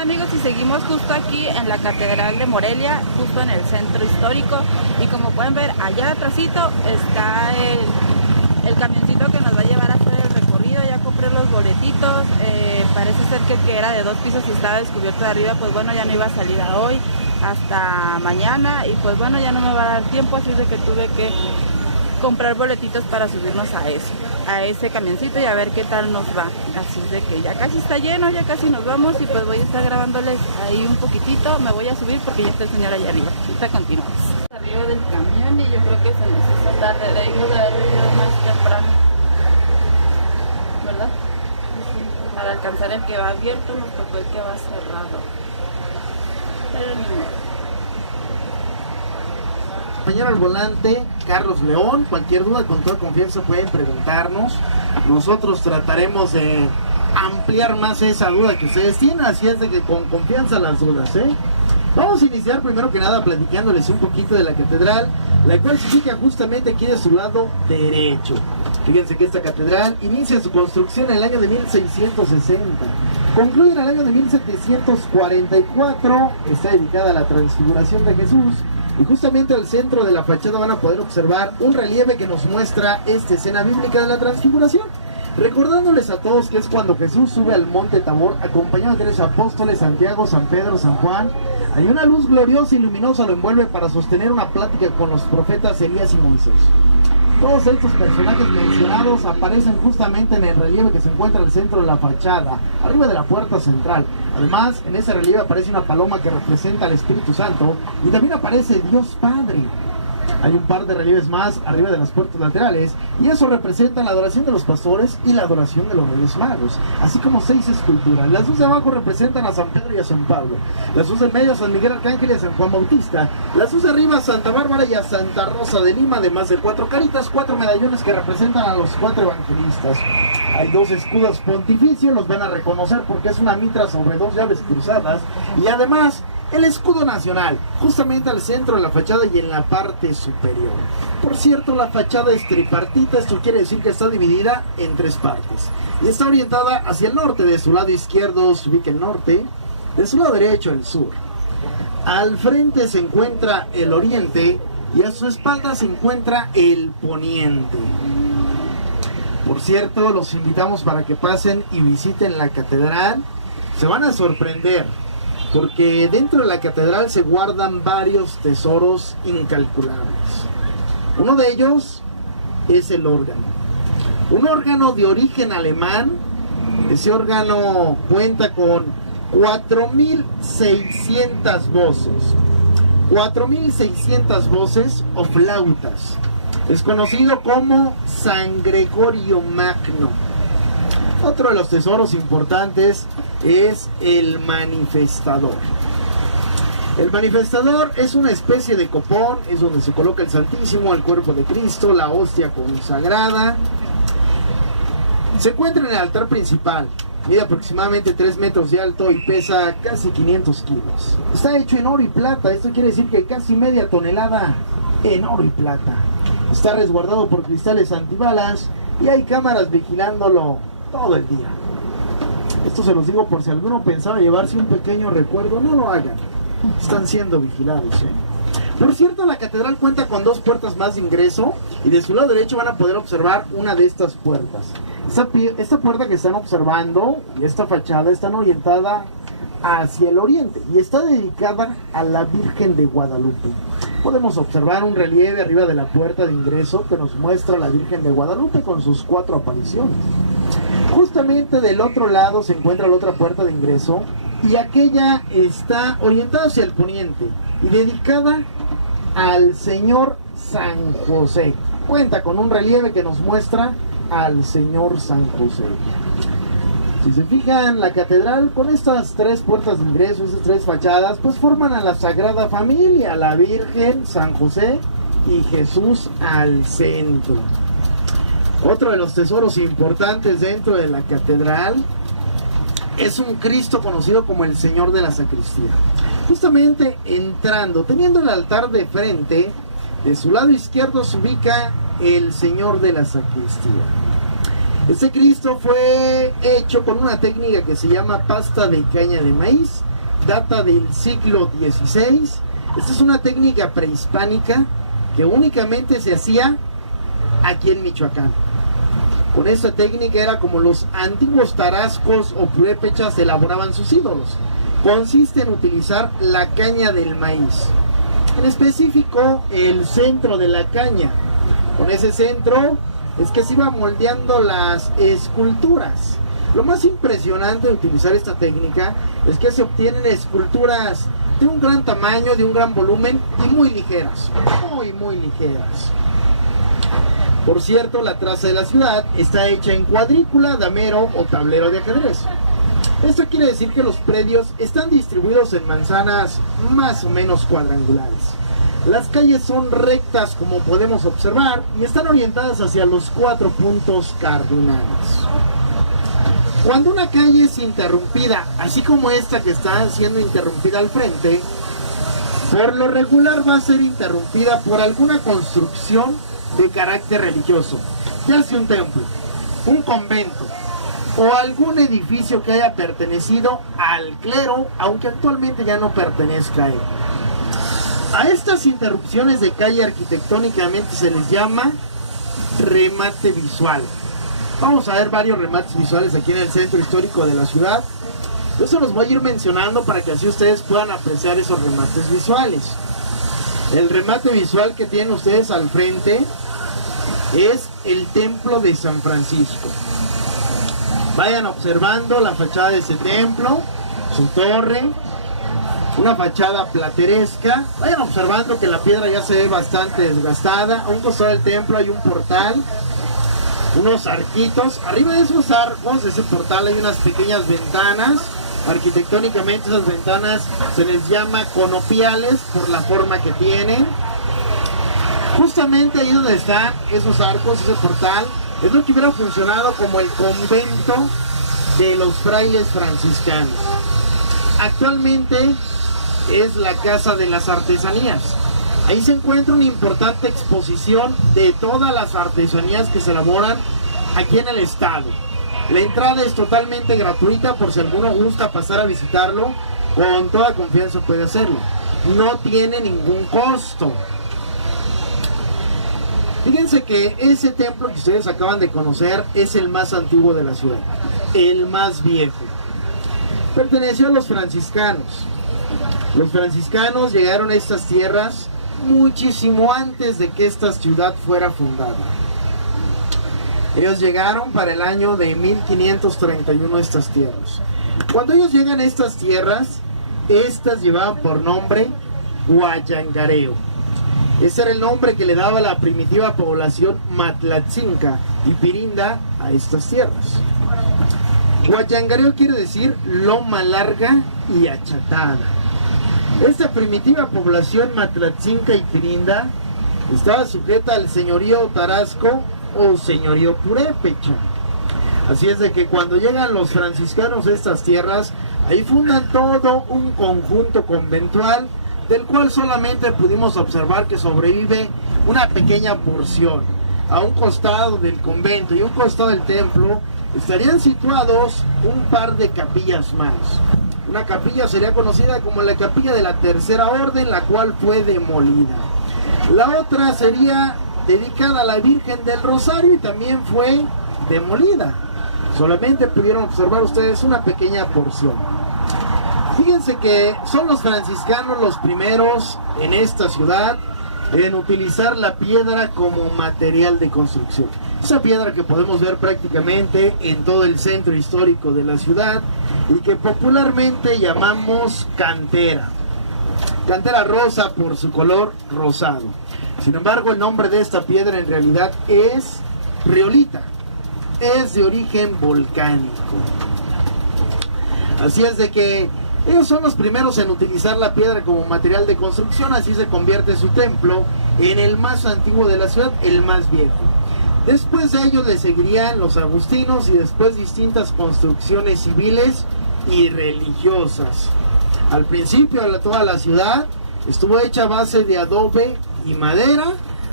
Bueno amigos, y seguimos justo aquí en la Catedral de Morelia, justo en el centro histórico, y como pueden ver allá atrásito está el camioncito que nos va a llevar a hacer el recorrido. Ya compré los boletitos, parece ser que el que era de 2 pisos y estaba descubierto de arriba, pues bueno, ya no iba a salir a hoy, hasta mañana, y pues bueno, ya no me va a dar tiempo, así de que tuve que comprar boletitos para subirnos a ese camioncito y a ver qué tal nos va. Así de que ya casi está lleno, ya casi nos vamos, y pues voy a estar grabándoles ahí un poquitito. Me voy a subir porque ya está el señor allá arriba. Ahorita continuamos. Arriba del camión, y yo creo que se nos hizo tarde, debimos de haber venido más temprano, ¿verdad? Para alcanzar el que va abierto nos tocó el que va cerrado, pero ni modo. Compañero al volante, Carlos León. Cualquier duda, con toda confianza pueden preguntarnos. Nosotros trataremos de ampliar más esa duda que ustedes tienen, así es de que con confianza las dudas, Vamos a iniciar primero que nada platicándoles un poquito de la catedral, la cual se ubica justamente aquí de su lado derecho. Fíjense que esta catedral inicia su construcción en el año de 1660, concluye en el año de 1744, está dedicada a la transfiguración de Jesús. Y justamente al centro de la fachada van a poder observar un relieve que nos muestra esta escena bíblica de la transfiguración, recordándoles a todos que es cuando Jesús sube al monte Tabor acompañado de 3 apóstoles, Santiago, San Pedro, San Juan. Hay una luz gloriosa y luminosa lo envuelve para sostener una plática con los profetas Elías y Moisés. Todos estos personajes mencionados aparecen justamente en el relieve que se encuentra al centro de la fachada, arriba de la puerta central. Además, en ese relieve aparece una paloma que representa al Espíritu Santo, y también aparece Dios Padre. Hay un par de relieves más arriba de las puertas laterales, y eso representa la adoración de los pastores y la adoración de los Reyes Magos, así como 6 esculturas. Las dos de abajo representan a San Pedro y a San Pablo, las dos del medio a San Miguel Arcángel y a San Juan Bautista, las dos de arriba a Santa Bárbara y a Santa Rosa de Lima, además de 4 caritas, 4 medallones que representan a los 4 evangelistas. Hay 2 escudos pontificios, los van a reconocer porque es una mitra sobre 2 llaves cruzadas, y además el escudo nacional, justamente al centro de la fachada y en la parte superior. Por cierto, la fachada es tripartita, esto quiere decir que está dividida en 3 partes. Y está orientada hacia el norte, de su lado izquierdo se ubica el norte, de su lado derecho el sur. Al frente se encuentra el oriente y a su espalda se encuentra el poniente. Por cierto, los invitamos para que pasen y visiten la catedral. Se van a sorprender, porque dentro de la catedral se guardan varios tesoros incalculables. Uno de ellos es el órgano. Un órgano de origen alemán. Ese órgano cuenta con 4.600 voces. 4.600 voces o flautas. Es conocido como San Gregorio Magno. Otro de los tesoros importantes es el manifestador. El manifestador es una especie de copón, es donde se coloca el Santísimo, el cuerpo de Cristo, la hostia consagrada. Se encuentra en el altar principal, mide aproximadamente 3 metros de alto y pesa casi 500 kilos. Está hecho en oro y plata, esto quiere decir que casi media tonelada en oro y plata. Está resguardado por cristales antibalas y hay cámaras vigilándolo todo el día. Esto se los digo por si alguno pensaba llevarse un pequeño recuerdo, no lo hagan. Están siendo vigilados, Por cierto, la catedral cuenta con 2 puertas más de ingreso, y de su lado derecho van a poder observar una de estas puertas. Esta puerta que están observando y esta fachada están orientada hacia el oriente y está dedicada a la Virgen de Guadalupe. Podemos observar un relieve arriba de la puerta de ingreso que nos muestra a la Virgen de Guadalupe con sus 4 apariciones. Justamente del otro lado se encuentra la otra puerta de ingreso, y aquella está orientada hacia el poniente y dedicada al Señor San José. Cuenta con un relieve que nos muestra al Señor San José. Si se fijan, la catedral con estas 3 puertas de ingreso, esas 3 fachadas, pues forman a la Sagrada Familia, la Virgen, San José y Jesús al centro. Otro de los tesoros importantes dentro de la catedral es un Cristo conocido como el Señor de la Sacristía. Justamente entrando, teniendo el altar de frente, de su lado izquierdo se ubica el Señor de la Sacristía. Este Cristo fue hecho con una técnica que se llama pasta de caña de maíz. data del siglo XVI. Esta es una técnica prehispánica que únicamente se hacía aquí en Michoacán. Con esta técnica era como los antiguos tarascos o purépechas elaboraban sus ídolos. Consiste en utilizar la caña del maíz, en específico el centro de la caña. Con ese centro es que se iba moldeando las esculturas. Lo más impresionante de utilizar esta técnica es que se obtienen esculturas de un gran tamaño, de un gran volumen y muy ligeras, muy ligeras. Por cierto, la traza de la ciudad está hecha en cuadrícula, damero o tablero de ajedrez. Esto quiere decir que los predios están distribuidos en manzanas más o menos cuadrangulares. Las calles son rectas, como podemos observar, y están orientadas hacia los 4 puntos cardinales. Cuando una calle es interrumpida, así como esta que está siendo interrumpida al frente, por lo regular va a ser interrumpida por alguna construcción de carácter religioso, ya sea un templo, un convento o algún edificio que haya pertenecido al clero, aunque actualmente ya no pertenezca a él. A estas interrupciones de calle arquitectónicamente se les llama remate visual. Vamos a ver varios remates visuales aquí en el centro histórico de la ciudad. Eso los voy a ir mencionando para que así ustedes puedan apreciar esos remates visuales. El remate visual que tienen ustedes al frente es el templo de San Francisco. Vayan observando la fachada de ese templo, su torre, una fachada plateresca. Vayan observando que la piedra ya se ve bastante desgastada. A un costado del templo hay un portal, unos arquitos. Arriba de esos arcos, de ese portal, hay unas pequeñas ventanas. Arquitectónicamente esas ventanas se les llama conopiales por la forma que tienen. Justamente ahí donde están esos arcos, ese portal, es lo que hubiera funcionado como el convento de los frailes franciscanos. Actualmente es la Casa de las Artesanías. Ahí se encuentra una importante exposición de todas las artesanías que se elaboran aquí en el estado. La entrada es totalmente gratuita, por si alguno gusta pasar a visitarlo, con toda confianza puede hacerlo. No tiene ningún costo. Fíjense que ese templo que ustedes acaban de conocer es el más antiguo de la ciudad, el más viejo. Perteneció a los franciscanos. Los franciscanos llegaron a estas tierras muchísimo antes de que esta ciudad fuera fundada. Ellos llegaron para el año de 1531 a estas tierras. Cuando ellos llegan a estas tierras, estas llevaban por nombre Guayangareo. Ese era el nombre que le daba la primitiva población Matlatzinca y Pirinda a estas tierras. Guayangareo quiere decir loma larga y achatada. Esta primitiva población Matlatzinca y Pirinda estaba sujeta al señorío tarasco o señorío purépecha. Así es de que cuando llegan los franciscanos a estas tierras, ahí fundan todo un conjunto conventual del cual solamente pudimos observar que sobrevive una pequeña porción. A un costado del convento y un costado del templo estarían situados un par de capillas más. Una capilla sería conocida como la capilla de la Tercera Orden, la cual fue demolida. La otra sería dedicada a la Virgen del Rosario y también fue demolida. Solamente pudieron observar ustedes una pequeña porción. Fíjense que son los franciscanos los primeros en esta ciudad en utilizar la piedra como material de construcción. Esa piedra que podemos ver prácticamente en todo el centro histórico de la ciudad y que popularmente llamamos cantera. Cantera rosa por su color rosado. Sin embargo, el nombre de esta piedra en realidad es riolita. Es de origen volcánico. Así es de que ellos son los primeros en utilizar la piedra como material de construcción. Así se convierte su templo en el más antiguo de la ciudad, el más viejo. Después de ellos le seguirían los agustinos y después distintas construcciones civiles y religiosas. Al principio toda la ciudad estuvo hecha a base de adobe y madera.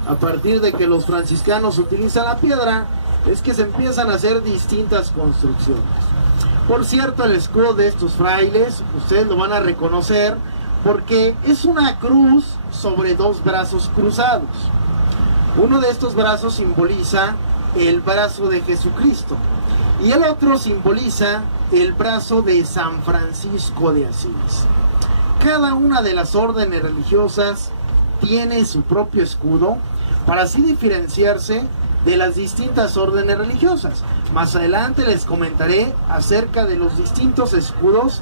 A partir de que los franciscanos utilizan la piedra, es que se empiezan a hacer distintas construcciones. Por cierto, el escudo de estos frailes, ustedes lo van a reconocer porque es una cruz sobre dos brazos cruzados. Uno de estos brazos simboliza el brazo de Jesucristo y el otro simboliza el brazo de San Francisco de Asís. Cada una de las órdenes religiosas tiene su propio escudo para así diferenciarse de las distintas órdenes religiosas. Más adelante les comentaré acerca de los distintos escudos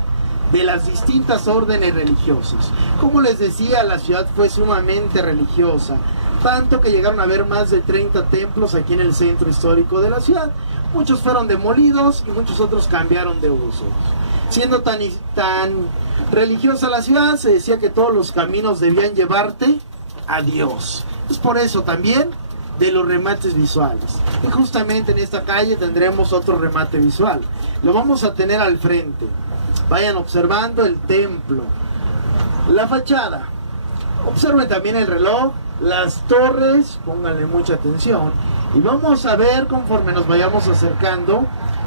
de las distintas órdenes religiosas. Como les decía, la ciudad fue sumamente religiosa, tanto que llegaron a haber más de 30 templos aquí en el centro histórico de la ciudad. Muchos fueron demolidos y muchos otros cambiaron de uso. Siendo tan religiosa la ciudad, se decía que todos los caminos debían llevarte a Dios. Es por eso también de los remates visuales. Y justamente en esta calle tendremos otro remate visual. Lo vamos a tener al frente. Vayan observando el templo, la fachada. Observen también el reloj, las torres, pónganle mucha atención. Y vamos a ver conforme nos vayamos acercando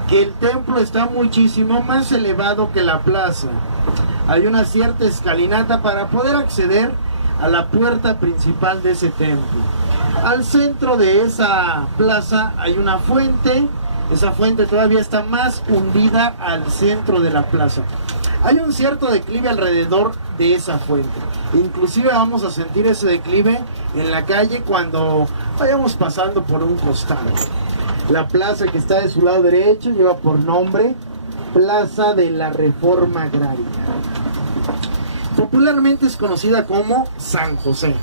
que el templo está muchísimo más elevado que la plaza. Hay una cierta escalinata para poder acceder a la puerta principal de ese templo. Al centro de esa plaza hay una fuente. Esa fuente todavía está más hundida al centro de la plaza. Hay un cierto declive alrededor de esa fuente. Inclusive vamos a sentir ese declive en la calle cuando vayamos pasando por un costado. La plaza que está de su lado derecho lleva por nombre Plaza de la Reforma Agraria. Popularmente es conocida como San José.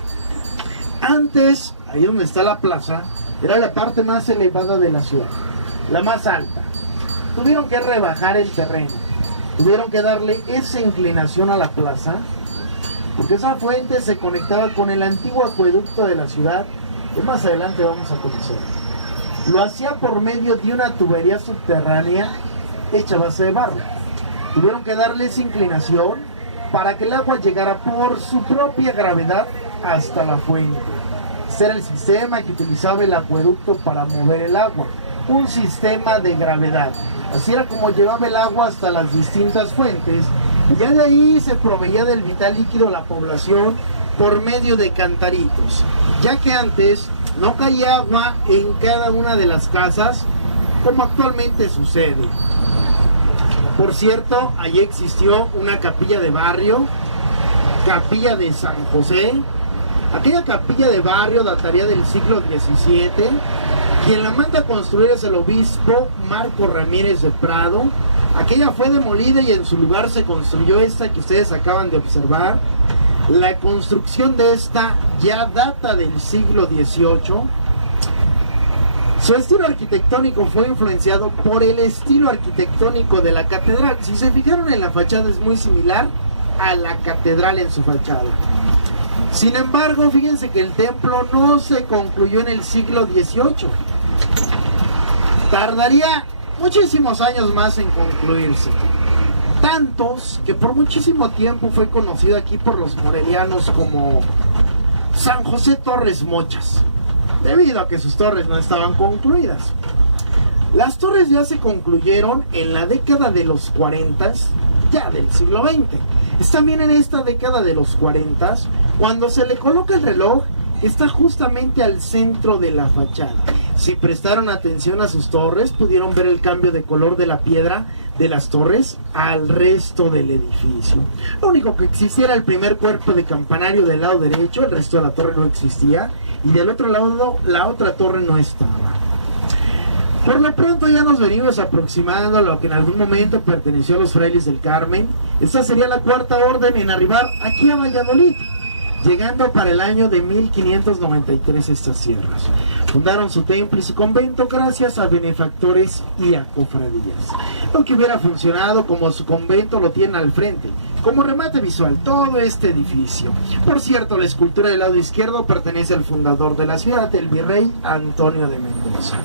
Antes, ahí donde está la plaza, era la parte más elevada de la ciudad, la más alta. Tuvieron que rebajar el terreno, tuvieron que darle esa inclinación a la plaza, porque esa fuente se conectaba con el antiguo acueducto de la ciudad, que más adelante vamos a conocer. Lo hacía por medio de una tubería subterránea hecha a base de barro. Tuvieron que darle esa inclinación para que el agua llegara por su propia gravedad hasta la fuente. Ese era el sistema que utilizaba el acueducto para mover el agua, un sistema de gravedad. Así era como llevaba el agua hasta las distintas fuentes, y ya de ahí se proveía del vital líquido a la población por medio de cantaritos, ya que antes no caía agua en cada una de las casas como actualmente sucede. Por cierto, allí existió una capilla de barrio, capilla de San José. Aquella capilla de barrio dataría del siglo XVII. Quien la manda a construir es el obispo Marco Ramírez de Prado. Aquella fue demolida y en su lugar se construyó esta que ustedes acaban de observar. La construcción de esta ya data del siglo XVIII. Su estilo arquitectónico fue influenciado por el estilo arquitectónico de la catedral. Si se fijaron en la fachada, es muy similar a la catedral en su fachada. Sin embargo, fíjense que el templo no se concluyó en el siglo XVIII. Tardaría muchísimos años más en concluirse. Tantos que por muchísimo tiempo fue conocido aquí por los morelianos como San José Torres Mochas, debido a que sus torres no estaban concluidas. Las torres ya se concluyeron en la década de los 40, ya del siglo XX. Es también en esta década de los 40 cuando se le coloca el reloj que está justamente al centro de la fachada. Si prestaron atención a sus torres, pudieron ver el cambio de color de la piedra de las torres al resto del edificio. Lo único que existía era el primer cuerpo de campanario del lado derecho, el resto de la torre no existía, y del otro lado la otra torre no estaba. Por lo pronto ya nos venimos aproximando a lo que en algún momento perteneció a los frailes del Carmen. Esta sería la cuarta orden en arribar aquí a Valladolid, llegando para el año de 1593 estas sierras. Fundaron su templo y su convento gracias a benefactores y a cofradías. Lo que hubiera funcionado como su convento lo tienen al frente, como remate visual, todo este edificio. Por cierto, la escultura del lado izquierdo pertenece al fundador de la ciudad, el virrey Antonio de Mendoza.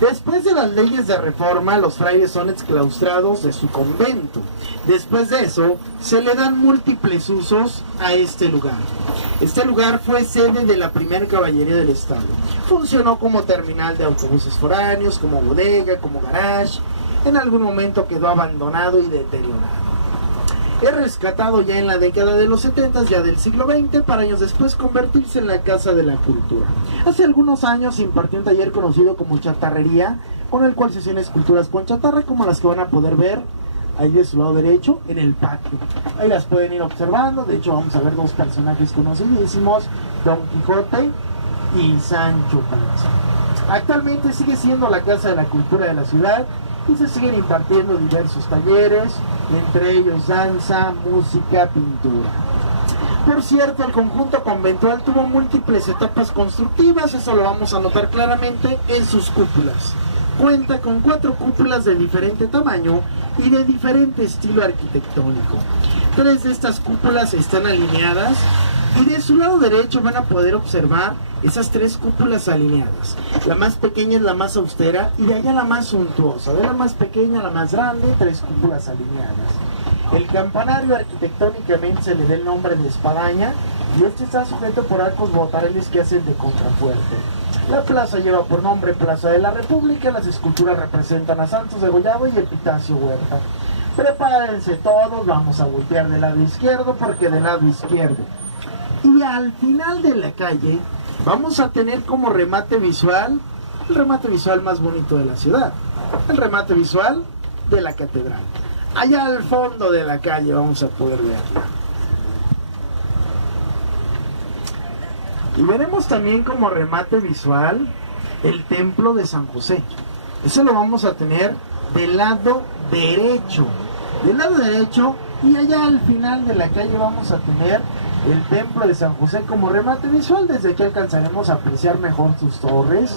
Después de las leyes de reforma, los frailes son exclaustrados de su convento. Después de eso, se le dan múltiples usos a este lugar. Este lugar fue sede de la primera caballería del estado. Funcionó como terminal de autobuses foráneos, como bodega, como garage. en algún momento quedó abandonado y deteriorado. Es rescatado ya en la década de los 70, ya del siglo XX, para años después convertirse en la Casa de la Cultura. Hace algunos años se impartió un taller conocido como chatarrería, con el cual se hacían esculturas con chatarra, como las que van a poder ver ahí de su lado derecho, en el patio. Ahí las pueden ir observando. De hecho, vamos a ver dos personajes conocidísimos, Don Quijote y Sancho Panza. Actualmente sigue siendo la Casa de la Cultura de la ciudad y se siguen impartiendo diversos talleres, entre ellos danza, música, pintura. Por cierto, el conjunto conventual tuvo múltiples etapas constructivas, eso lo vamos a notar claramente en sus cúpulas. Cuenta con 4 cúpulas de diferente tamaño y de diferente estilo arquitectónico. 3 de estas cúpulas están alineadas y de su lado derecho van a poder observar esas 3 cúpulas alineadas. La más pequeña es la más austera y de allá la más suntuosa. De la más pequeña a la más grande, 3 cúpulas alineadas. El campanario arquitectónicamente se le da el nombre de espadaña y este está sujeto por arcos botarales que hacen de contrafuerte. La plaza lleva por nombre Plaza de la República. Las esculturas representan a Santos Degollado y Epitacio Huerta. Prepárense todos, vamos a voltear del lado izquierdo porque del lado izquierdo. Y al final de la calle vamos a tener como remate visual, el remate visual más bonito de la ciudad, el remate visual de la catedral. Allá al fondo de la calle vamos a poder verla. Y veremos también como remate visual el templo de San José. Eso lo vamos a tener del lado derecho. Del lado derecho, y allá al final de la calle vamos a tener el templo de San José como remate visual. Desde aquí alcanzaremos a apreciar mejor sus torres,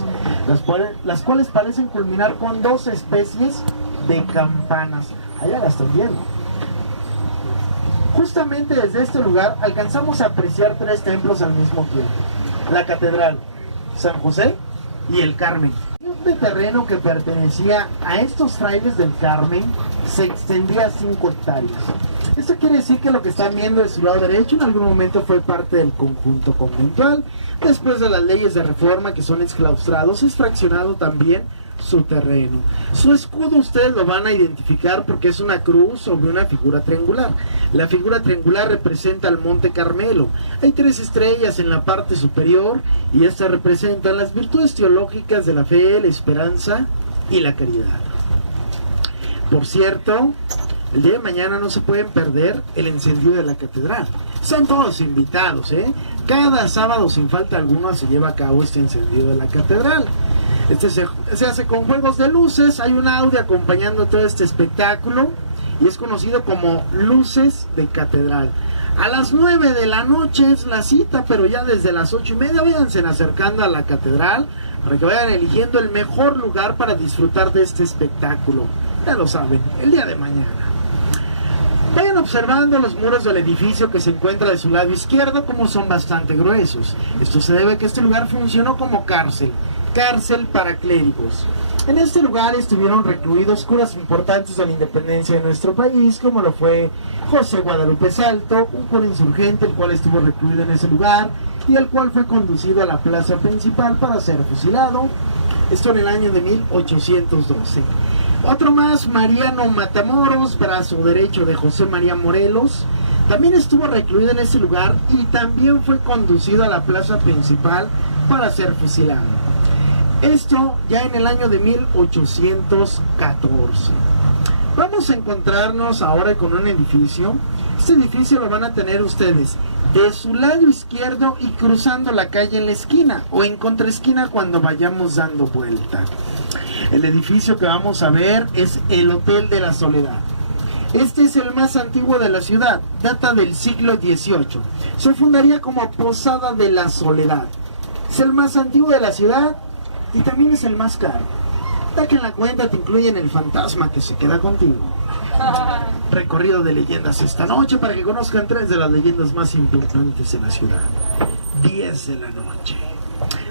las cuales parecen culminar con 2 especies de campanas. Allá las estoy viendo. Justamente desde este lugar alcanzamos a apreciar 3 templos al mismo tiempo: la catedral, San José y el Carmen. Un terreno que pertenecía a estos frailes del Carmen se extendía a 5 hectáreas. Esto quiere decir que lo que están viendo de su lado derecho en algún momento fue parte del conjunto conventual. Después de las leyes de reforma que son exclaustrados, es fraccionado también su terreno. Su escudo ustedes lo van a identificar porque es una cruz sobre una figura triangular. La figura triangular representa al Monte Carmelo. Hay 3 estrellas en la parte superior y estas representan las virtudes teológicas de la fe, la esperanza y la caridad. Por cierto, el día de mañana no se pueden perder el encendido de la catedral. Están todos invitados, ¿eh? Cada sábado sin falta alguna se lleva a cabo este encendido de la catedral. Este se hace con juegos de luces, hay un audio acompañando todo este espectáculo y es conocido como Luces de Catedral. A las 9 de la noche es la cita, pero ya desde las 8:30 váyanse acercando a la catedral para que vayan eligiendo el mejor lugar para disfrutar de este espectáculo. Ya lo saben, el día de mañana. Vayan observando los muros del edificio que se encuentra de su lado izquierdo, como son bastante gruesos. Esto se debe a que este lugar funcionó como cárcel para clérigos. En este lugar estuvieron recluidos curas importantes de la independencia de nuestro país, como lo fue José Guadalupe Salto, un cura insurgente el cual estuvo recluido en ese lugar y el cual fue conducido a la plaza principal para ser fusilado. Esto en el año de 1812. Otro más, Mariano Matamoros, brazo derecho de José María Morelos, también estuvo recluido en ese lugar y también fue conducido a la plaza principal para ser fusilado. Esto ya en el año de 1814. Vamos a encontrarnos ahora con un edificio. Este edificio lo van a tener ustedes de su lado izquierdo y cruzando la calle en la esquina o en contraesquina cuando vayamos dando vuelta. El edificio que vamos a ver es el Hotel de la Soledad. Este es el más antiguo de la ciudad, data del siglo XVIII. Se fundaría como Posada de la Soledad. Es el más antiguo de la ciudad y también es el más caro. Ya que en la cuenta te incluyen el fantasma que se queda contigo. Recorrido de leyendas esta noche para que conozcan 3 de las leyendas más importantes de la ciudad. 10 de la noche.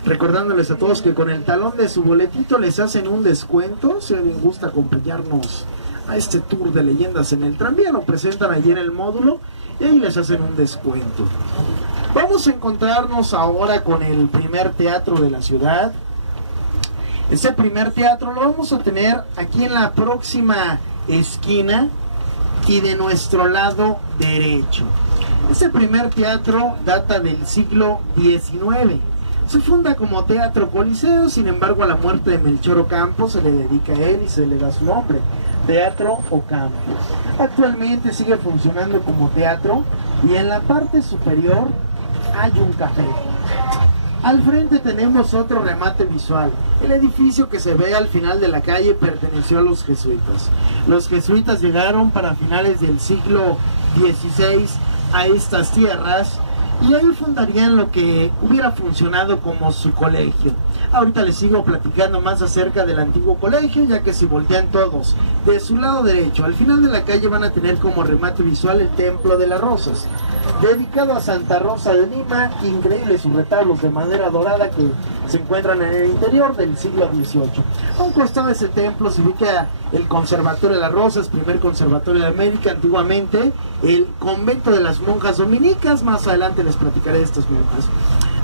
Recordándoles a todos que con el talón de su boletito les hacen un descuento. Si alguien gusta acompañarnos a este tour de leyendas en el tranvía, lo presentan allí en el módulo y ahí les hacen un descuento. Vamos a encontrarnos ahora con el primer teatro de la ciudad. Este primer teatro lo vamos a tener aquí en la próxima esquina y de nuestro lado derecho. Este primer teatro data del siglo XIX. Se funda como Teatro Coliseo, sin embargo a la muerte de Melchor Ocampo se le dedica a él y se le da su nombre, Teatro Ocampo. Actualmente sigue funcionando como teatro y en la parte superior hay un café. Al frente tenemos otro remate visual. El edificio que se ve al final de la calle perteneció a los jesuitas. Los jesuitas llegaron para finales del siglo XVI a estas tierras y ahí fundarían lo que hubiera funcionado como su colegio. Ahorita les sigo platicando más acerca del antiguo colegio, ya que si voltean todos de su lado derecho, al final de la calle van a tener como remate visual el Templo de las Rosas, dedicado a Santa Rosa de Lima. Increíbles sus retablos de madera dorada que se encuentran en el interior del siglo XVIII. A un costado de ese templo se ubica el Conservatorio de las Rosas, primer conservatorio de América, antiguamente el convento de las monjas dominicas. Más adelante les platicaré de estas monjas.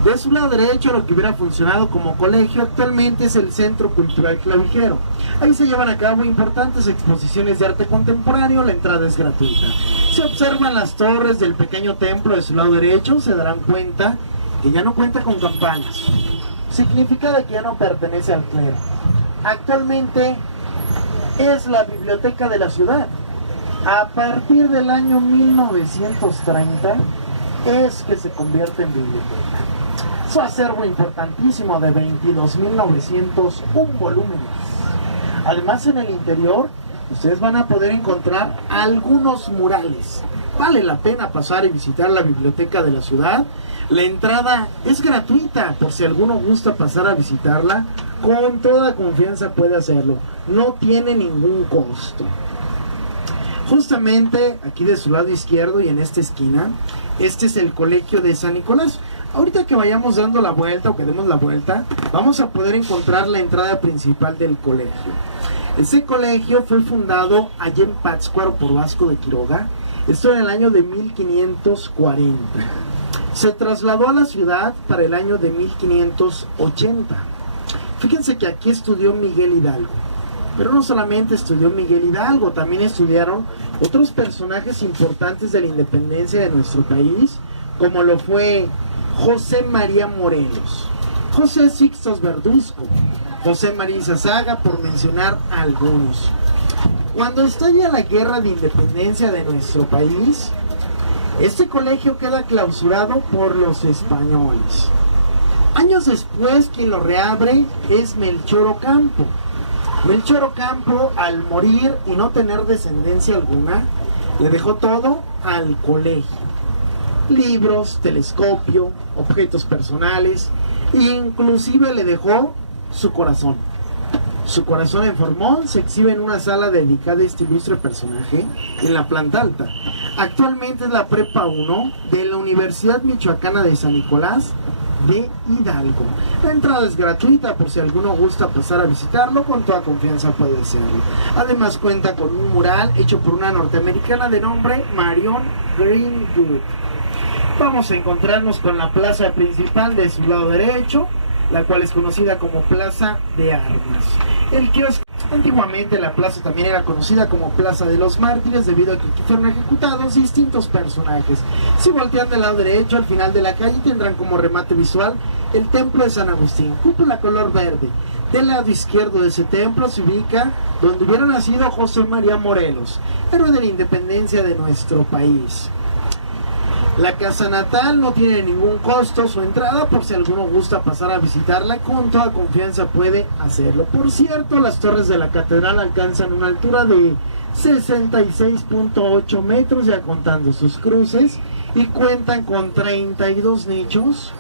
De su lado derecho, lo que hubiera funcionado como colegio actualmente es el Centro Cultural Clavijero. Ahí se llevan a cabo importantes exposiciones de arte contemporáneo, la entrada es gratuita. Si observan las torres del pequeño templo de su lado derecho, se darán cuenta que ya no cuenta con campanas. Significa que ya no pertenece al clero. Actualmente es la biblioteca de la ciudad. A partir del año 1930 es que se convierte en biblioteca. Su acervo importantísimo de 22.901 volúmenes. Además, en el interior ustedes van a poder encontrar algunos murales. Vale la pena pasar y visitar la biblioteca de la ciudad. La entrada es gratuita, por si alguno gusta pasar a visitarla, con toda confianza puede hacerlo. No tiene ningún costo. Justamente aquí de su lado izquierdo y en esta esquina, este es el colegio de San Nicolás. Ahorita que vayamos dando la vuelta o que demos la vuelta, vamos a poder encontrar la entrada principal del colegio. Ese colegio fue fundado allá en Pátzcuaro por Vasco de Quiroga. Esto en el año de 1540. Se trasladó a la ciudad para el año de 1580. Fíjense que aquí estudió Miguel Hidalgo. Pero no solamente estudió Miguel Hidalgo, también estudiaron otros personajes importantes de la independencia de nuestro país, como lo fue José María Morelos, José Sixtos Verduzco, José María Izazaga, por mencionar algunos. Cuando estalla la guerra de independencia de nuestro país, este colegio queda clausurado por los españoles. Años después, quien lo reabre es Melchor Ocampo. Melchor Ocampo, al morir y no tener descendencia alguna, le dejó todo al colegio. Libros, telescopio, objetos personales, e inclusive le dejó su corazón. Su corazón en formol se exhibe en una sala dedicada a este ilustre personaje en la planta alta. Actualmente es la Prepa 1 de la Universidad Michoacana de San Nicolás de Hidalgo. La entrada es gratuita, por si alguno gusta pasar a visitarlo, con toda confianza puede hacerlo. Además cuenta con un mural hecho por una norteamericana de nombre Marion Greenwood. Vamos a encontrarnos con la plaza principal de su lado derecho, la cual es conocida como Plaza de Armas. El kiosco, antiguamente la plaza también era conocida como Plaza de los Mártires, debido a que aquí fueron ejecutados distintos personajes. Si voltean del lado derecho, al final de la calle tendrán como remate visual el Templo de San Agustín, cúpula color verde. Del lado izquierdo de ese templo se ubica donde hubiera nacido José María Morelos, héroe de la independencia de nuestro país. La casa natal no tiene ningún costo su entrada, por si alguno gusta pasar a visitarla, con toda confianza puede hacerlo. Por cierto, las torres de la catedral alcanzan una altura de 66.8 metros, ya contando sus cruces, y cuentan con 32 nichos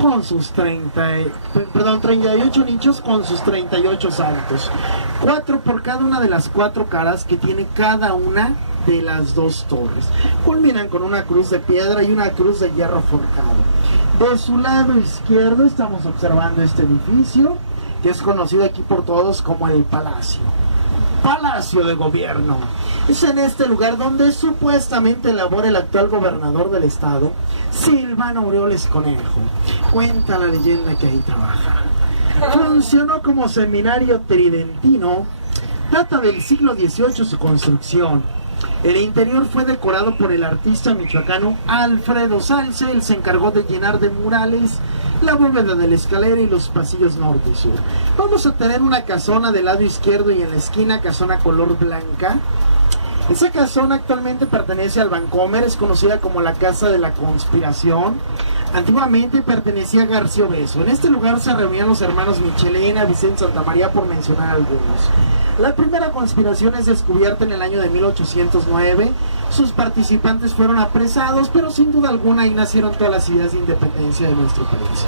con sus 38 nichos con sus 38 saltos. 4 por cada una de las 4 caras que tiene cada una de las dos torres. Culminan con una cruz de piedra y una cruz de hierro forjado. De su lado izquierdo estamos observando este edificio, que es conocido aquí por todos como el Palacio de Gobierno. Es en este lugar donde supuestamente labora el actual gobernador del estado, Silvano Aureoles Conejo. Cuenta la leyenda que ahí trabaja. Funcionó como seminario tridentino. Data del siglo XVIII su construcción. El interior fue decorado por el artista michoacano Alfredo Salce. Él se encargó de llenar de murales la bóveda de la escalera y los pasillos norte y sur. Vamos a tener una casona del lado izquierdo y en la esquina casona color blanca. Esa casona actualmente pertenece al Vancomer, es conocida como la Casa de la Conspiración. Antiguamente pertenecía a García Obeso. En este lugar se reunían los hermanos Michelena, Vicente Santamaría, por mencionar algunos. La primera conspiración es descubierta en el año de 1809. Sus participantes fueron apresados, pero sin duda alguna ahí nacieron todas las ideas de independencia de nuestro país.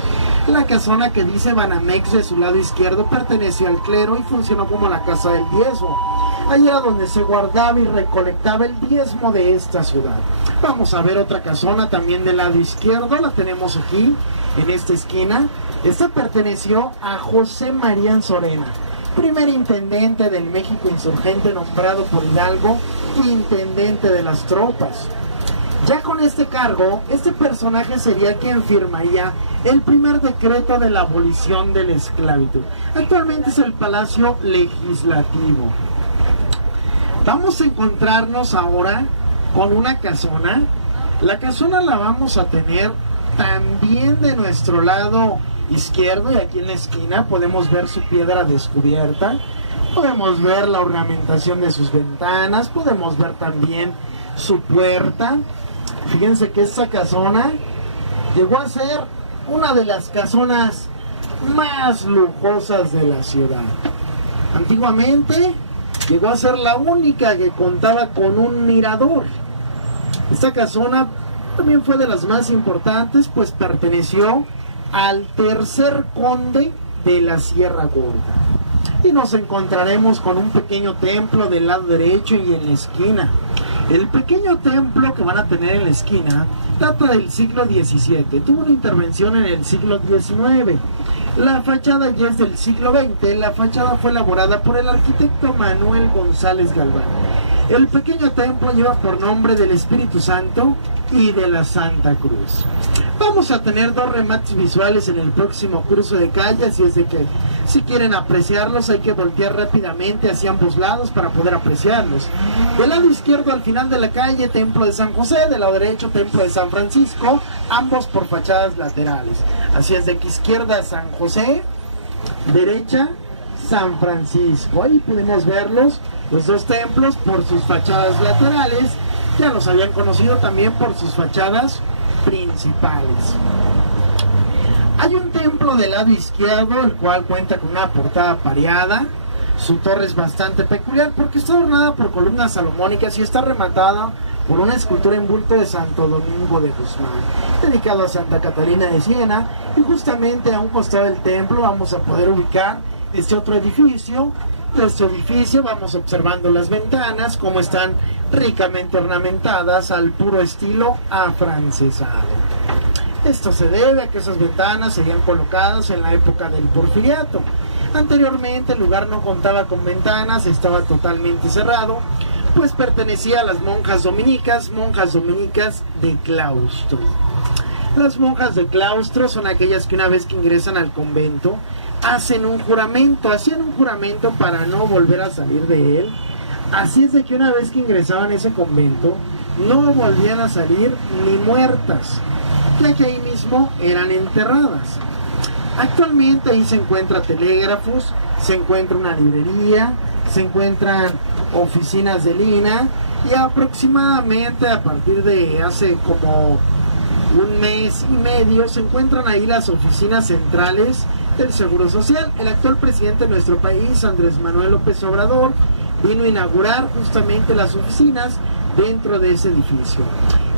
La casona que dice Banamex de su lado izquierdo perteneció al clero y funcionó como la casa del diezmo. Allí era donde se guardaba y recolectaba el diezmo de esta ciudad. Vamos a ver otra casona también del lado izquierdo, la tenemos aquí, en esta esquina. Esta perteneció a José María Anzorena, primer intendente del México insurgente nombrado por Hidalgo, intendente de las tropas. Ya con este cargo, este personaje sería quien firmaría el primer decreto de la abolición de la esclavitud. Actualmente es el Palacio Legislativo. Vamos a encontrarnos ahora con una casona. La casona la vamos a tener también de nuestro lado izquierdo, y aquí en la esquina podemos ver su piedra descubierta, podemos ver la ornamentación de sus ventanas, podemos ver también su puerta. Fíjense que esta casona llegó a ser una de las casonas más lujosas de la ciudad. Antiguamente llegó a ser la única que contaba con un mirador. Esta casona también fue de las más importantes, pues perteneció al tercer conde de la Sierra Gorda. Y nos encontraremos con un pequeño templo del lado derecho y en la esquina. El pequeño templo que van a tener en la esquina data del siglo XVII. Tuvo una intervención en el siglo XIX. La fachada ya es del siglo XX. La fachada fue elaborada por el arquitecto Manuel González Galván. El pequeño templo lleva por nombre del Espíritu Santo y de la Santa Cruz. Vamos a tener dos remates visuales en el próximo cruce de calle, así es de que si quieren apreciarlos hay que voltear rápidamente hacia ambos lados para poder apreciarlos. Del lado izquierdo al final de la calle, Templo de San José, del lado derecho, Templo de San Francisco, ambos por fachadas laterales. Así es de que izquierda San José, derecha San Francisco. Ahí podemos verlos, los dos templos por sus fachadas laterales. Ya los habían conocido también por sus fachadas principales. Hay un templo del lado izquierdo, el cual cuenta con una portada pareada. Su torre es bastante peculiar porque está adornada por columnas salomónicas y está rematada por una escultura en bulto de Santo Domingo de Guzmán, dedicado a Santa Catalina de Siena. Y justamente a un costado del templo vamos a poder ubicar este otro edificio. De este edificio vamos observando las ventanas, como están ricamente ornamentadas al puro estilo afrancesado. Esto se debe a que esas ventanas serían colocadas en la época del Porfiriato. Anteriormente el lugar no contaba con ventanas, estaba totalmente cerrado, pues pertenecía a las monjas dominicas de claustro. Las monjas de claustro son aquellas que una vez que ingresan al convento hacían un juramento para no volver a salir de él. Así es de que una vez que ingresaban a ese convento no volvían a salir ni muertas, ya que ahí mismo eran enterradas. Actualmente ahí se encuentran telégrafos, se encuentra una librería, se encuentran oficinas de lina, y aproximadamente a partir de hace como un mes y medio se encuentran ahí las oficinas centrales del Seguro Social. El actual presidente de nuestro país, Andrés Manuel López Obrador, vino a inaugurar justamente las oficinas dentro de ese edificio.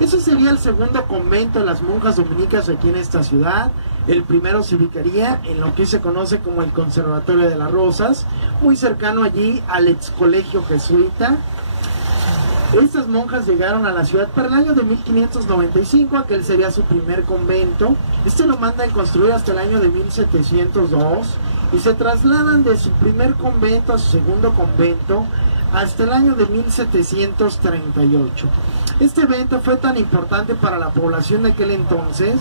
Ese sería el segundo convento de las monjas dominicas aquí en esta ciudad. El primero se ubicaría en lo que se conoce como el Conservatorio de las Rosas, muy cercano allí al ex colegio jesuita. Estas monjas llegaron a la ciudad para el año de 1595, aquel sería su primer convento. Este lo mandan construir hasta el año de 1702 y se trasladan de su primer convento a su segundo convento hasta el año de 1738. Este evento fue tan importante para la población de aquel entonces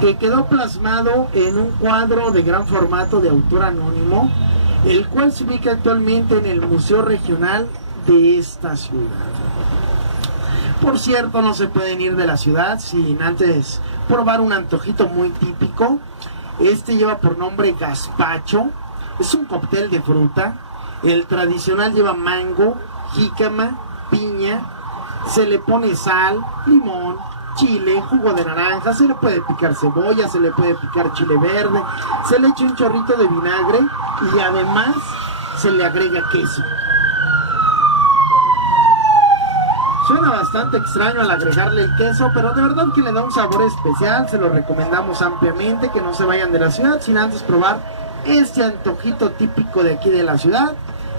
que quedó plasmado en un cuadro de gran formato de autor anónimo, el cual se ubica actualmente en el Museo Regional de esta ciudad. Por cierto, no se pueden ir de la ciudad sin antes probar un antojito muy típico. Este lleva por nombre gazpacho, es un cóctel de fruta. El tradicional lleva mango, jícama, piña, se le pone sal, limón, chile, jugo de naranja, se le puede picar cebolla, se le puede picar chile verde, se le echa un chorrito de vinagre y además se le agrega queso. Suena bastante extraño al agregarle el queso, pero de verdad que le da un sabor especial. Se lo recomendamos ampliamente, que no se vayan de la ciudad sin antes probar este antojito típico de aquí de la ciudad,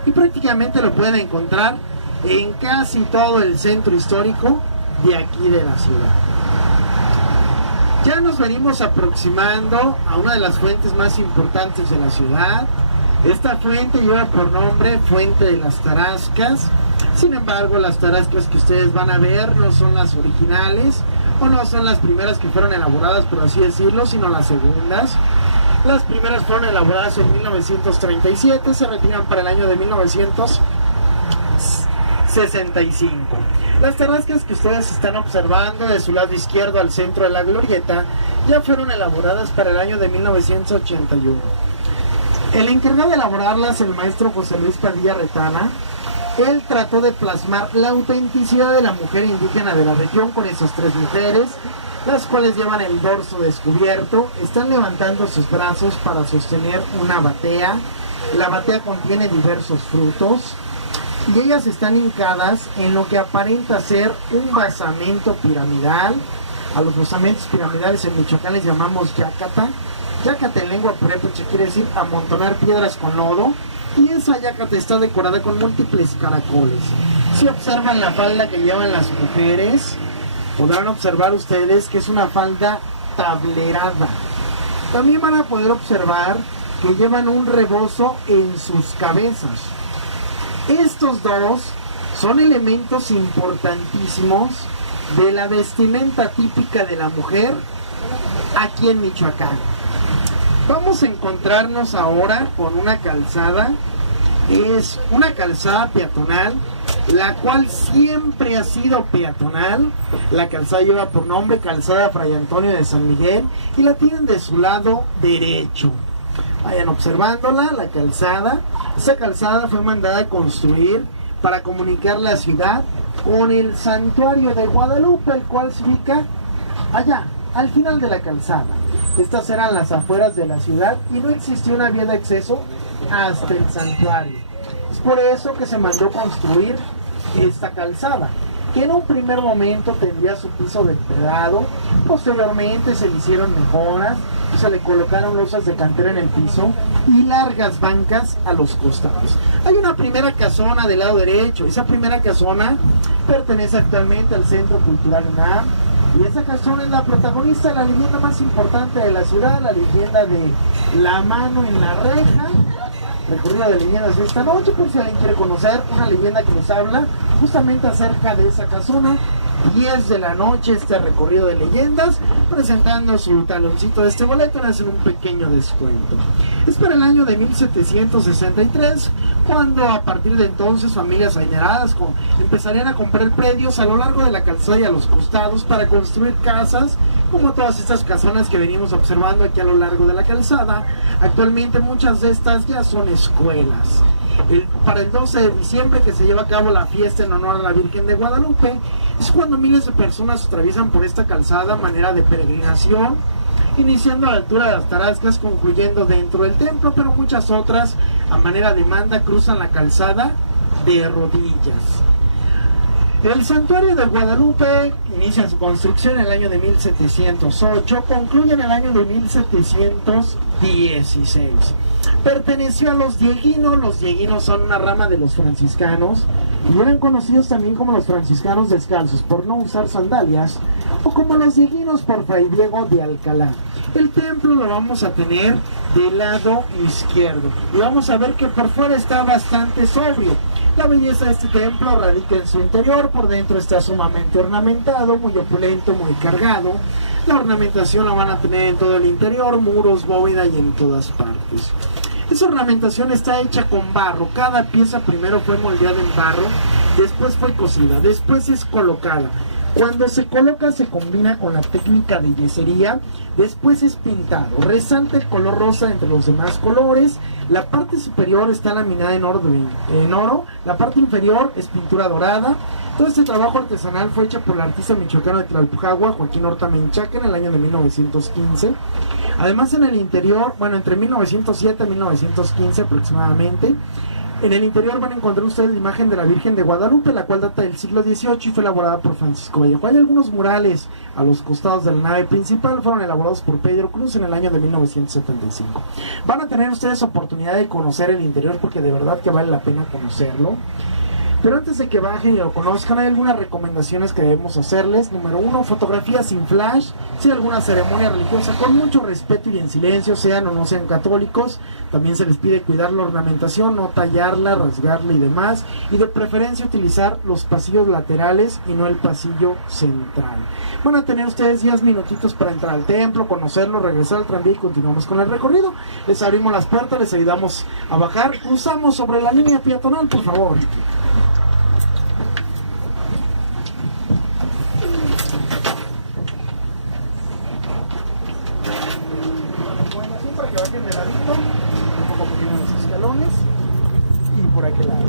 y prácticamente lo pueden encontrar en casi todo el centro histórico de aquí de la ciudad. Ya nos venimos aproximando a una de las fuentes más importantes de la ciudad. Esta fuente lleva por nombre Fuente de las Tarascas. Sin embargo, las tarascas que ustedes van a ver no son las originales, o no son las primeras que fueron elaboradas, por así decirlo, sino las segundas. Las primeras fueron elaboradas en 1937, se retiran para el año de 1965. Las tarascas que ustedes están observando de su lado izquierdo al centro de la glorieta ya fueron elaboradas para el año de 1981. El encargado de elaborarlas, el maestro José Luis Padilla Retana, él trató de plasmar la autenticidad de la mujer indígena de la región con esas tres mujeres, las cuales llevan el dorso descubierto, están levantando sus brazos para sostener una batea. La batea contiene diversos frutos y ellas están hincadas en lo que aparenta ser un basamento piramidal. A los basamentos piramidales en Michoacán les llamamos yacata. Yacata en lengua purépecha quiere decir amontonar piedras con lodo, y esa yacata está decorada con múltiples caracoles. Si observan la falda que llevan las mujeres, podrán observar ustedes que es una falda tablerada. También van a poder observar que llevan un rebozo en sus cabezas. Estos dos son elementos importantísimos de la vestimenta típica de la mujer aquí en Michoacán. Vamos a encontrarnos ahora con una calzada. Es una calzada peatonal, la cual siempre ha sido peatonal. La calzada lleva por nombre Calzada Fray Antonio de San Miguel y la tienen de su lado derecho. Vayan observándola, la calzada. Esa calzada fue mandada a construir para comunicar la ciudad con el santuario de Guadalupe, el cual se ubica allá, al final de la calzada. Estas eran las afueras de la ciudad y no existía una vía de acceso hasta el santuario. Es por eso que se mandó construir esta calzada, que en un primer momento tendría su piso de empedrado. Posteriormente se le hicieron mejoras, se le colocaron losas de cantera en el piso y largas bancas a los costados. Hay una primera casona del lado derecho. Esa primera casona pertenece actualmente al Centro Cultural UNAM, y esa casona es la protagonista de la leyenda más importante de la ciudad, la leyenda de La Mano en la Reja. Recorrido de leyendas de esta noche, por si alguien quiere conocer una leyenda que les habla justamente acerca de esa casona. 10 de la noche, este recorrido de leyendas, presentando su taloncito de este boleto, le hacen un pequeño descuento. Es para el año de 1763, cuando a partir de entonces familias adineradas empezarían a comprar predios a lo largo de la calzada y a los costados para construir casas, como todas estas casonas que venimos observando aquí a lo largo de la calzada. Actualmente muchas de estas ya son escuelas. Para el 12 de diciembre, que se lleva a cabo la fiesta en honor a la Virgen de Guadalupe, es cuando miles de personas atraviesan por esta calzada a manera de peregrinación, iniciando a la altura de las Tarascas, concluyendo dentro del templo, pero muchas otras a manera de manda cruzan la calzada de rodillas. El santuario de Guadalupe inicia su construcción en el año de 1708, concluye en el año de 1716. Perteneció a los dieguinos. Los dieguinos son una rama de los franciscanos y eran conocidos también como los franciscanos descalzos por no usar sandalias, o como los dieguinos por Fray Diego de Alcalá. El templo lo vamos a tener del lado izquierdo y vamos a ver que por fuera está bastante sobrio. La belleza de este templo radica en su interior. Por dentro está sumamente ornamentado, muy opulento, muy cargado. La ornamentación la van a tener en todo el interior, muros, bóveda y en todas partes. Esa ornamentación está hecha con barro. Cada pieza primero fue moldeada en barro, después fue cosida, después es colocada. Cuando se coloca se combina con la técnica de yesería, después es pintado, resalta el color rosa entre los demás colores. La parte superior está laminada en oro, la parte inferior es pintura dorada. Todo este trabajo artesanal fue hecho por el artista michoacano de Tlalpujagua, Joaquín Horta Menchaca, en el año de 1915. Además, en el interior, bueno, entre 1907 y 1915 aproximadamente, en el interior van a encontrar ustedes la imagen de la Virgen de Guadalupe, la cual data del siglo XVIII y fue elaborada por Francisco Vallejo. Hay algunos murales a los costados de la nave principal, fueron elaborados por Pedro Cruz en el año de 1975. Van a tener ustedes oportunidad de conocer el interior porque de verdad que vale la pena conocerlo. Pero antes de que bajen y lo conozcan, hay algunas recomendaciones que debemos hacerles. Número 1, fotografías sin flash, sin alguna ceremonia religiosa, con mucho respeto y en silencio, sean o no sean católicos. También se les pide cuidar la ornamentación, no tallarla, rasgarla y demás. Y de preferencia utilizar los pasillos laterales y no el pasillo central. Van a tener ustedes 10 minutitos para entrar al templo, conocerlo, regresar al tranvía y continuamos con el recorrido. Les abrimos las puertas, les ayudamos a bajar. Cruzamos sobre la línea peatonal, por favor. Para que bajen de ladito, un poco por los escalones y por aquel lado.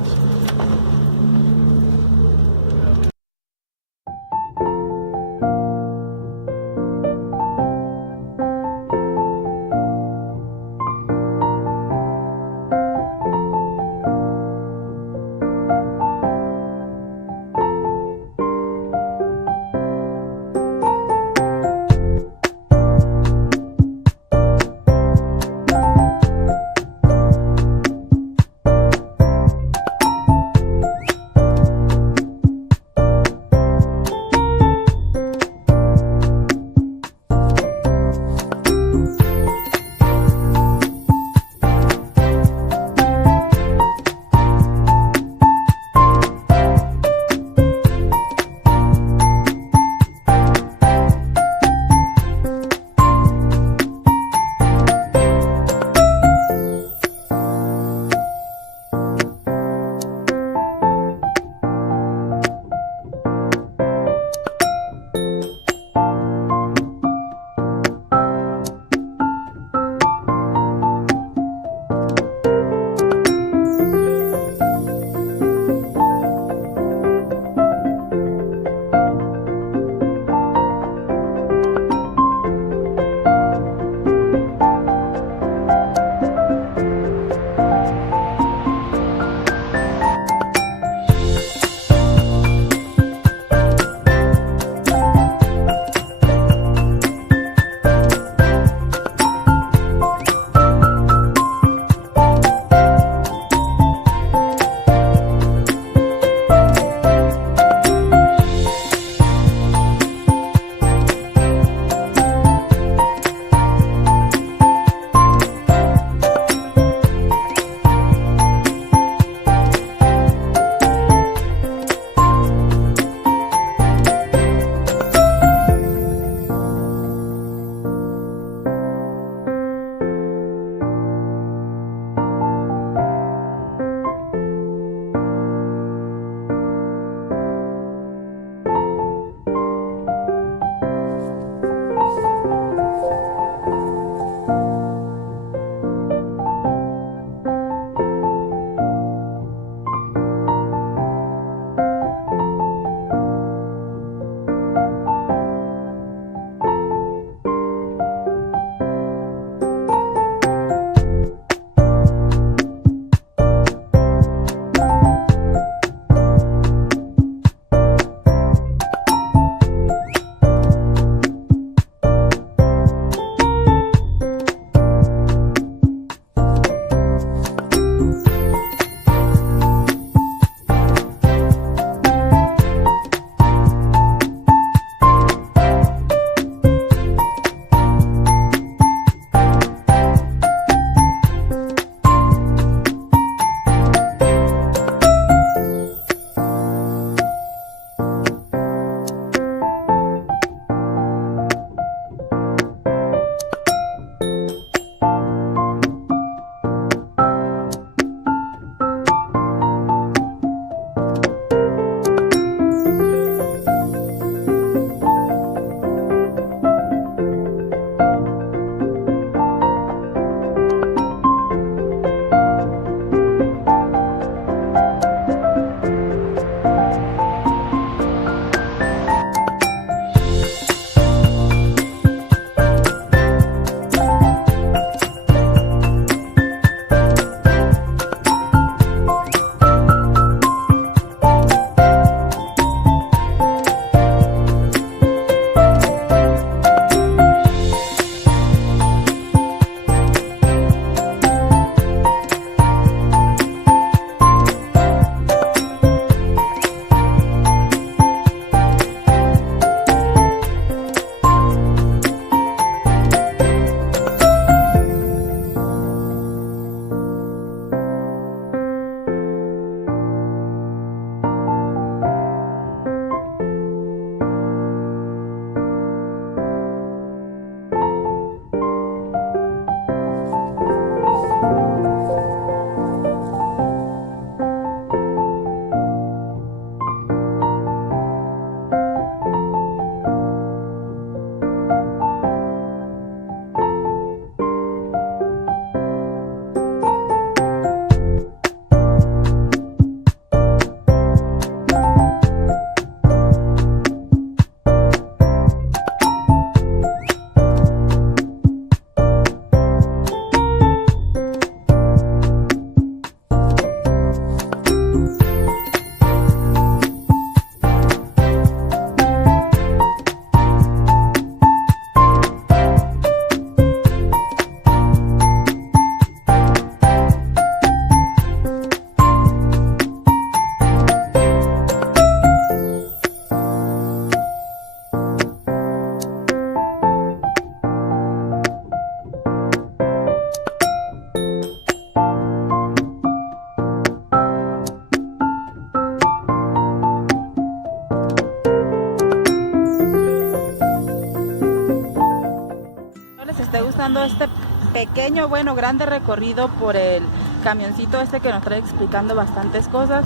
empezando este pequeño, bueno, grande recorrido por el camioncito este que nos trae explicando bastantes cosas.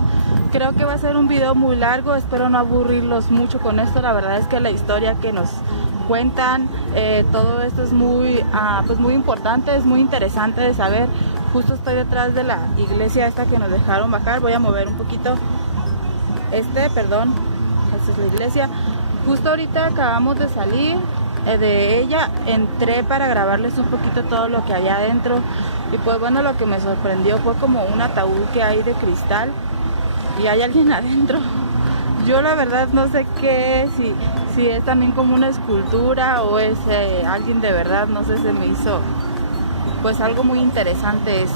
Creo que va a ser un video muy largo, espero no aburrirlos mucho con esto. La verdad es que la historia que nos cuentan, todo esto es muy, pues muy importante, es muy interesante de saber. Justo estoy detrás de la iglesia esta que nos dejaron bajar. Voy a mover un poquito perdón, esta es la iglesia. Justo ahorita acabamos de salir de ella, entré para grabarles un poquito todo lo que había adentro. Y pues bueno, lo que me sorprendió fue como un ataúd que hay de cristal y hay alguien adentro. Yo la verdad no sé qué es, si es también como una escultura o es alguien de verdad, no sé, se me hizo pues algo muy interesante eso.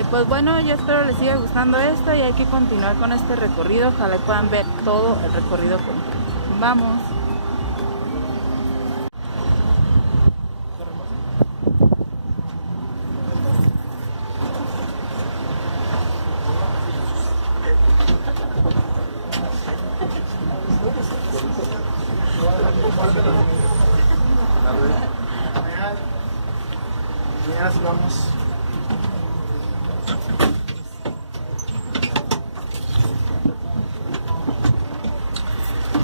Y pues bueno, yo espero les siga gustando esto y hay que continuar con este recorrido. Ojalá puedan ver todo el recorrido completo. Vamos. Vamos.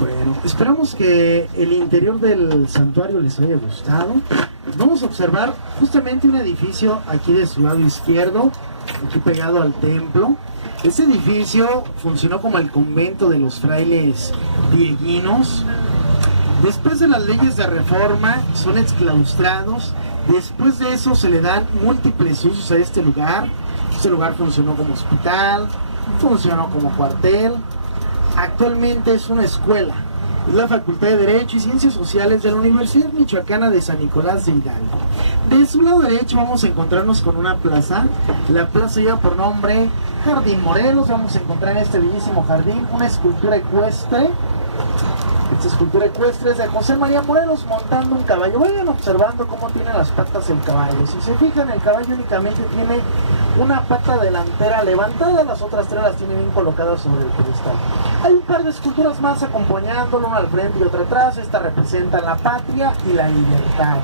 Bueno, esperamos que el interior del santuario les haya gustado. Vamos a observar justamente un edificio aquí de su lado izquierdo, aquí pegado al templo. Este edificio funcionó como el convento de los frailes dieguinos. Después de las leyes de reforma son exclaustrados. Después de eso se le dan múltiples usos a este lugar. Este lugar funcionó como hospital, funcionó como cuartel. Actualmente es una escuela. Es la Facultad de Derecho y Ciencias Sociales de la Universidad Michoacana de San Nicolás de Hidalgo. De su lado derecho vamos a encontrarnos con una plaza. La plaza lleva por nombre Jardín Morelos. Vamos a encontrar en este bellísimo jardín una escultura ecuestre. Esta escultura ecuestre es de José María Morelos montando un caballo. Vayan observando cómo tiene las patas el caballo. Si se fijan, el caballo únicamente tiene una pata delantera levantada, las otras tres las tiene bien colocadas sobre el pedestal. Hay un par de esculturas más acompañándolo, una al frente y otra atrás. Esta representa la patria y la libertad.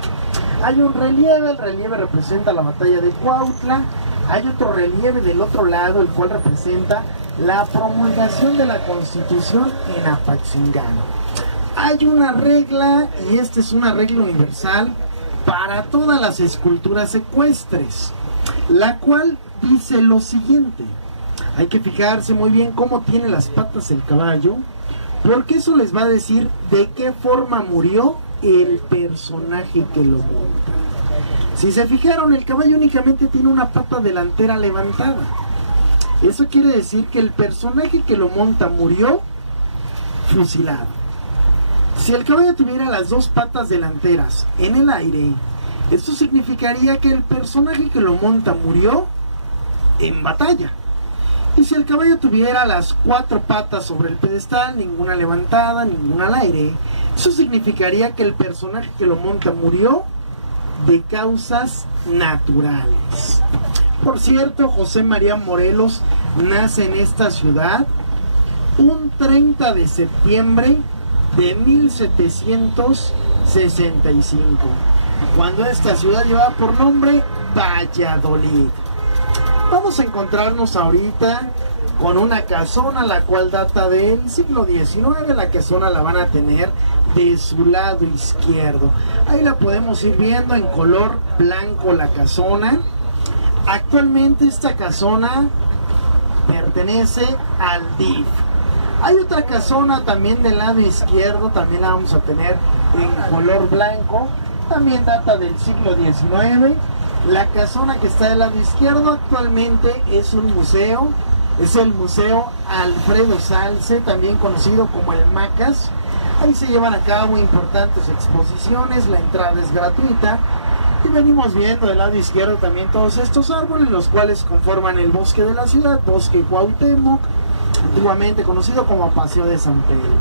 Hay un relieve, el relieve representa la batalla de Cuautla. Hay otro relieve del otro lado, el cual representa la promulgación de la Constitución en Apatzingán. Hay una regla, y esta es una regla universal para todas las esculturas ecuestres, la cual dice lo siguiente: hay que fijarse muy bien cómo tiene las patas el caballo, porque eso les va a decir de qué forma murió el personaje que lo monta. Si se fijaron, el caballo únicamente tiene una pata delantera levantada. Eso quiere decir que el personaje que lo monta murió fusilado. Si el caballo tuviera las dos patas delanteras en el aire, esto significaría que el personaje que lo monta murió en batalla. Y si el caballo tuviera las cuatro patas sobre el pedestal, ninguna levantada, ninguna al aire, eso significaría que el personaje que lo monta murió de causas naturales. Por cierto, José María Morelos nace en esta ciudad un 30 de septiembre de 1765, cuando esta ciudad llevaba por nombre Valladolid. Vamos a encontrarnos ahorita con una casona, la cual data del siglo XIX. La casona la van a tener de su lado izquierdo. Ahí la podemos ir viendo en color blanco, la casona. Actualmente esta casona pertenece al DIF. Hay otra casona también del lado izquierdo, también la vamos a tener en color blanco, también data del siglo XIX. La casona que está del lado izquierdo actualmente es un museo, es el Museo Alfredo Salce, también conocido como el Macas. Ahí se llevan a cabo importantes exposiciones, la entrada es gratuita. Y venimos viendo del lado izquierdo también todos estos árboles, los cuales conforman el bosque de la ciudad, Bosque Cuauhtémoc, antiguamente conocido como Paseo de San Pedro.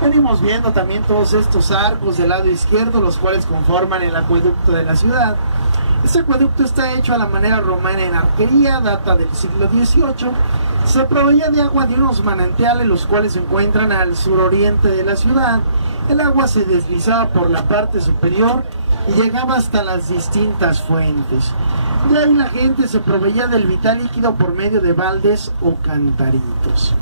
Venimos viendo también todos estos arcos del lado izquierdo, los cuales conforman el acueducto de la ciudad. Este acueducto está hecho a la manera romana en arquería, data del siglo XVIII. Se proveía de agua de unos manantiales, los cuales se encuentran al suroriente de la ciudad. El agua se deslizaba por la parte superior y llegaba hasta las distintas fuentes. De ahí la gente se proveía del vital líquido por medio de baldes o cantaritos.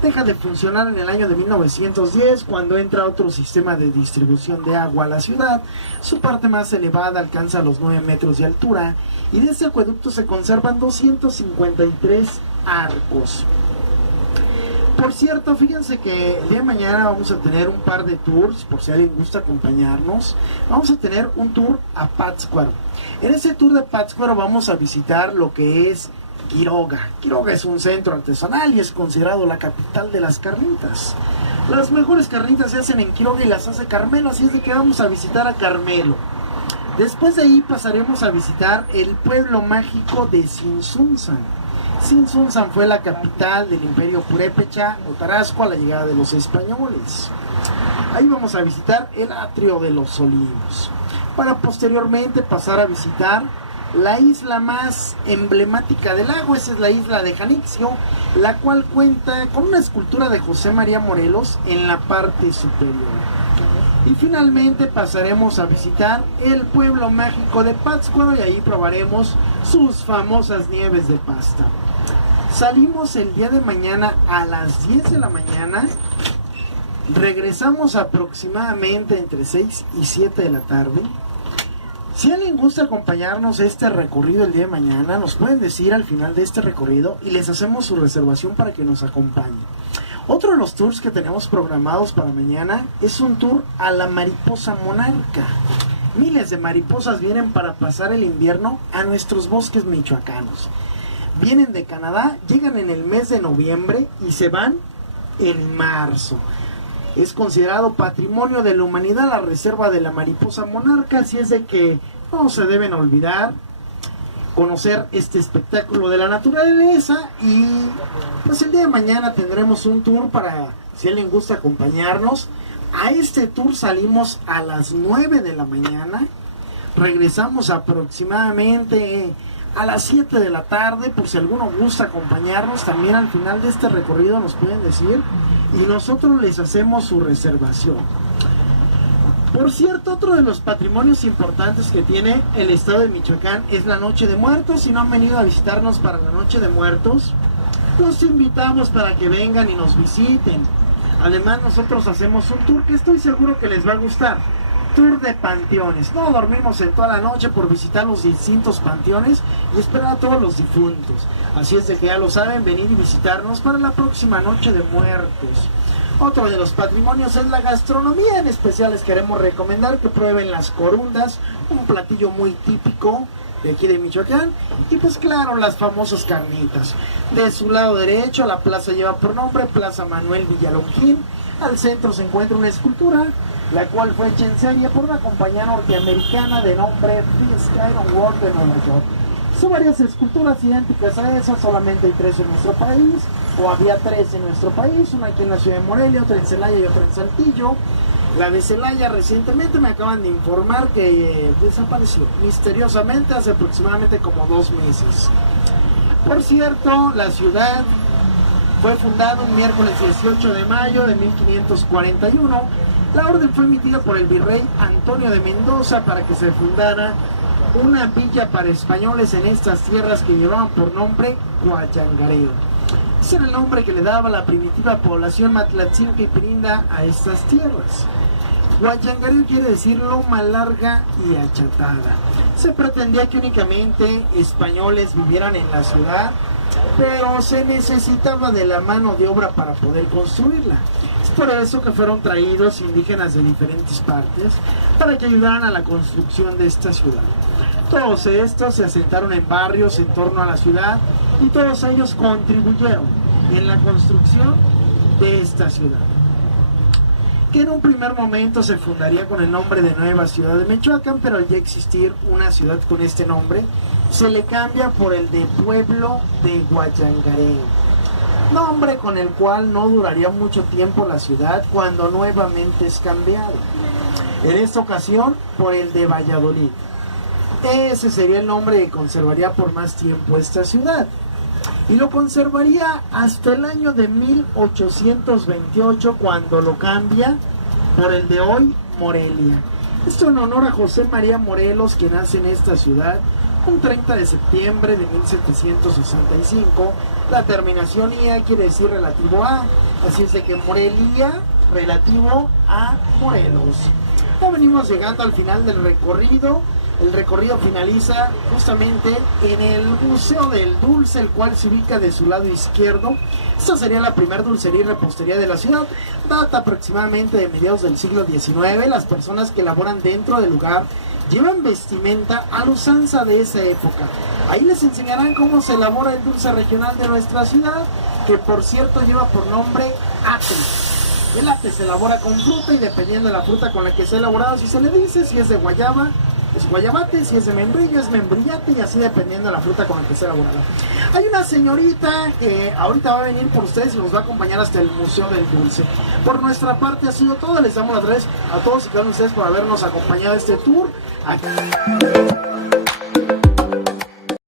Deja de funcionar en el año de 1910 cuando entra otro sistema de distribución de agua a la ciudad. Su parte más elevada alcanza los 9 metros de altura y de este acueducto se conservan 253 arcos. Por cierto, fíjense que el día de mañana vamos a tener un par de tours, por si alguien gusta acompañarnos. Vamos a tener un tour a Pátzcuaro. En ese tour de Pátzcuaro vamos a visitar lo que es Quiroga. Quiroga es un centro artesanal y es considerado la capital de las carnitas. Las mejores carnitas se hacen en Quiroga y las hace Carmelo, así es de que vamos a visitar a Carmelo. Después de ahí pasaremos a visitar el pueblo mágico de Tzintzuntzan. Tzintzuntzan fue la capital del imperio purépecha o tarasco a la llegada de los españoles. Ahí vamos a visitar el atrio de los Olivos, para posteriormente pasar a visitar la isla más emblemática del lago. Esa es la isla de Janixio, la cual cuenta con una escultura de José María Morelos en la parte superior. Y finalmente pasaremos a visitar el pueblo mágico de Pátzcuaro y ahí probaremos sus famosas nieves de pasta. Salimos el día de mañana a las 10 de la mañana, regresamos aproximadamente entre 6 y 7 de la tarde. Si alguien gusta acompañarnos a este recorrido el día de mañana, nos pueden decir al final de este recorrido y les hacemos su reservación para que nos acompañen. Otro de los tours que tenemos programados para mañana es un tour a la mariposa monarca. Miles de mariposas vienen para pasar el invierno a nuestros bosques michoacanos. Vienen de Canadá, llegan en el mes de noviembre y se van en marzo. Es considerado patrimonio de la humanidad la reserva de la mariposa monarca, así es de que no se deben olvidar conocer este espectáculo de la naturaleza. Y pues el día de mañana tendremos un tour para, si alguien gusta acompañarnos. A este tour salimos a las 9 de la mañana, regresamos aproximadamente a las 7 de la tarde, por si alguno gusta acompañarnos. También al final de este recorrido nos pueden decir y nosotros les hacemos su reservación. Por cierto, otro de los patrimonios importantes que tiene el estado de Michoacán es la Noche de Muertos. Si no han venido a visitarnos para la Noche de Muertos, los invitamos para que vengan y nos visiten. Además, nosotros hacemos un tour que estoy seguro que les va a gustar. Tour de panteones. No dormimos en toda la noche por visitar los distintos panteones y esperar a todos los difuntos. Así es de que ya lo saben, venir y visitarnos para la próxima Noche de Muertos. Otro de los patrimonios es la gastronomía. En especial les queremos recomendar que prueben las corundas, un platillo muy típico de aquí de Michoacán. Y pues claro, las famosas carnitas. De su lado derecho, la plaza lleva por nombre Plaza Manuel Villalongín. Al centro se encuentra una escultura, la cual fue hecha en serie por una compañía norteamericana de nombre Fisk Iron World de Nueva York. Son varias esculturas idénticas a esas, solamente hay 3 en nuestro país, o había 3 en nuestro país, una aquí en la ciudad de Morelia, otra en Celaya y otra en Saltillo. La de Celaya recientemente me acaban de informar que desapareció misteriosamente hace aproximadamente como 2 meses. Por cierto, la ciudad fue fundada un miércoles 18 de mayo de 1541. La orden fue emitida por el virrey Antonio de Mendoza para que se fundara una villa para españoles en estas tierras que llevaban por nombre Guayangareo. Ese era el nombre que le daba la primitiva población matlatzinca y pirinda a estas tierras. Guayangareo quiere decir loma larga y achatada. Se pretendía que únicamente españoles vivieran en la ciudad, pero se necesitaba de la mano de obra para poder construirla. Es por eso que fueron traídos indígenas de diferentes partes para que ayudaran a la construcción de esta ciudad. Todos estos se asentaron en barrios en torno a la ciudad y todos ellos contribuyeron en la construcción de esta ciudad, que en un primer momento se fundaría con el nombre de Nueva Ciudad de Michoacán, pero al ya existir una ciudad con este nombre, se le cambia por el de Pueblo de Guayangareo, nombre con el cual no duraría mucho tiempo la ciudad cuando nuevamente es cambiado, en esta ocasión por el de Valladolid. Ese sería el nombre que conservaría por más tiempo esta ciudad, y lo conservaría hasta el año de 1828, cuando lo cambia por el de hoy, Morelia. Esto en honor a José María Morelos, que nace en esta ciudad un 30 de septiembre de 1765. La terminación IA quiere decir relativo a, así es de que Morelia, relativo a Morelos. Ya venimos llegando al final del recorrido. El recorrido finaliza justamente en el Museo del Dulce, el cual se ubica de su lado izquierdo. Esta sería la primer dulcería y repostería de la ciudad. Data aproximadamente de mediados del siglo XIX. Las personas que laboran dentro del lugar llevan vestimenta a la usanza de esa época. Ahí les enseñarán cómo se elabora el dulce regional de nuestra ciudad, que por cierto lleva por nombre ate. El ate se elabora con fruta y dependiendo de la fruta con la que sea elaborado, si se le dice, si es de guayaba, es guayabate, si es de membrillo, es membrillate, y así dependiendo de la fruta con la que sea elaborada. Hay una señorita que ahorita va a venir por ustedes y nos va a acompañar hasta el Museo del Dulce. Por nuestra parte ha sido todo. Les damos las gracias a todos y cada uno de ustedes por habernos acompañado a este tour. Aquí.